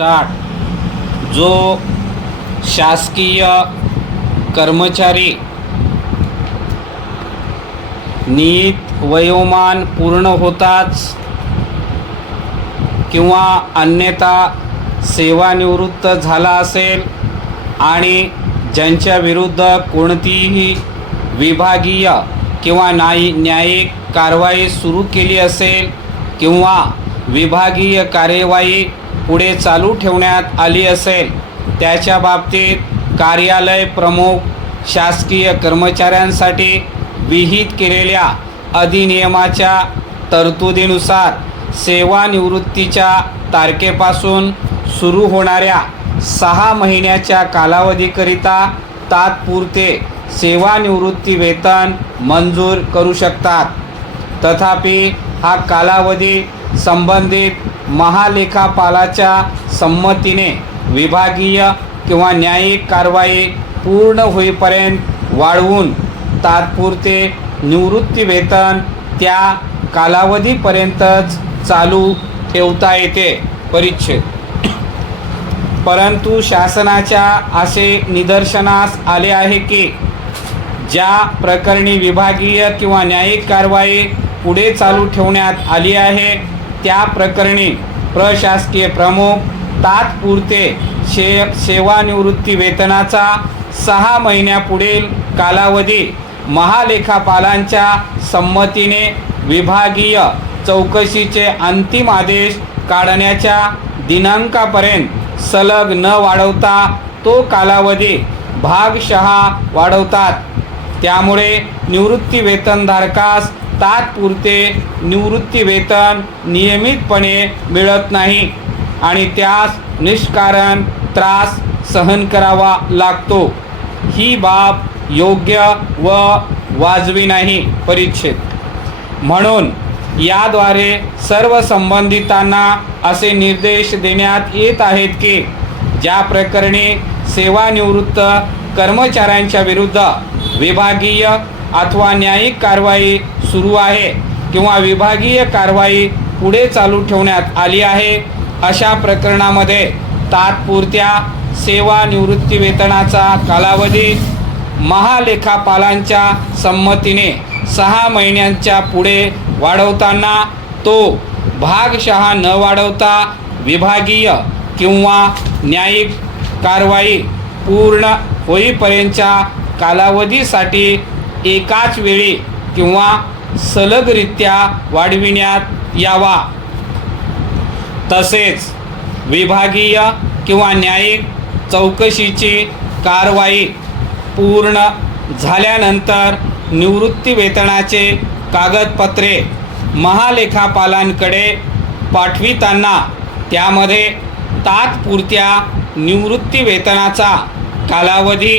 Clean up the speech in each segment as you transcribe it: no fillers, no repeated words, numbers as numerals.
Start. जो शासकीय कर्मचारी नियत वयोमान पूर्ण होताच किंवा अन्यथा सेवानिवृत्त झाला असेल आणि ज्यांच्या विरुद्ध कोणतीही विभागीय किंवा न्यायिक कारवाई सुरू केली असेल किंवा विभागीय कार्यवाही पुढे चालू ठेवण्यात आली असेल, त्याच्या बाबतीत कार्यालय प्रमुख शासकीय कर्मचाऱ्यांसाठी विहित केलेल्या अधिनियमाच्या तरतुदीनुसार सेवानिवृत्तीच्या तारखेपासून सुरू होणाऱ्या 6 महिन्याच्या कालावधीकरिता तात्पुरते सेवानिवृत्ती वेतन मंजूर करू शकतात। तथापि हा कालावधी संबंधित महालेखापालाच्या संमतीने विभागीय किंवा न्यायिक कारवाई पूर्ण होईपर्यंत वाढवून तात्पुरते निवृत्ती वेतन त्या कालावधीपर्यंतच चालू ठेवता येते। परिच्छेद। परंतु शासनाच्या असे निदर्शनास आले आहे की ज्या प्रकरणी विभागीय किंवा न्यायिक कारवाई पुढे चालू ठेवण्यात आली आहे त्या प्रकरणी प्रशासकीय प्रमुख तात्पुरते सेवानिवृत्ती वेतनाचा 6 महिन्यापुढील कालावधी महालेखापालांच्या संमतीने विभागीय चौकशीचे अंतिम आदेश काढण्याच्या दिनांकापर्यंत सलग न वाढवता तो कालावधी भागशः वाढवतात। त्यामुळे निवृत्ती वेतनधारकास तात्पुरते निवृत्ती वेतन नियमितपणे मिळत नाही आणि त्यास निष्कारण त्रास सहन करावा लागतो। ही बाब योग्य व वाजवी नाही। परिच्छेद। म्हणून याद्वारे सर्व संबंधितांना असे निर्देश देण्यात येत आहेत की ज्या प्रकरणी सेवानिवृत्त कर्मचाऱ्यांच्या विरुद्ध विभागीय अथवा न्यायिक कारवाई सुरू आहे किंवा विभागीय कारवाई पुढे चालू ठेवण्यात आली आहे, अशा प्रकरणामध्ये तात्पुरत्या सेवानिवृत्ती वेतनाचा कालावधी महालेखापालांच्या संमतीने 6 महिन्यांच्या पुढे वाढवताना तो भागशः न वाढवता विभागीय किंवा न्यायिक कारवाई पूर्ण होईपर्यंतच्या कालावधीसाठी एकाच वेळी किंवा सलगरित्या वाढविण्यात यावा। तसेच विभागीय किंवा न्यायिक चौकशीची कारवाई पूर्ण झाल्यानंतर निवृत्ती वेतनाचे कागदपत्रे महालेखापालांकडे पाठविताना त्यामध्ये तात्पुरत्या निवृत्ती वेतनाचा कालावधी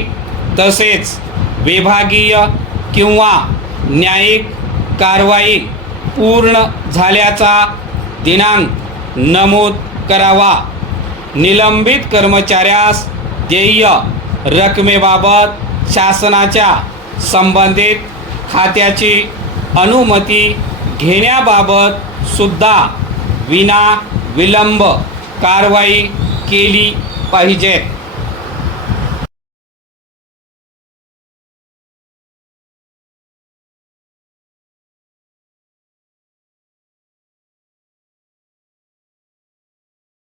तसेच विभागीय किंवा न्यायिक कारवाई पूर्ण झाल्याचा दिनांक नमूद करावा। निलंबित कर्मचाऱ्यास देय रकमेबाबत शासनाच्या संबंधित खात्याची अनुमती घेण्याबाबत सुद्धा विना विलंब कारवाई केली पाहिजे।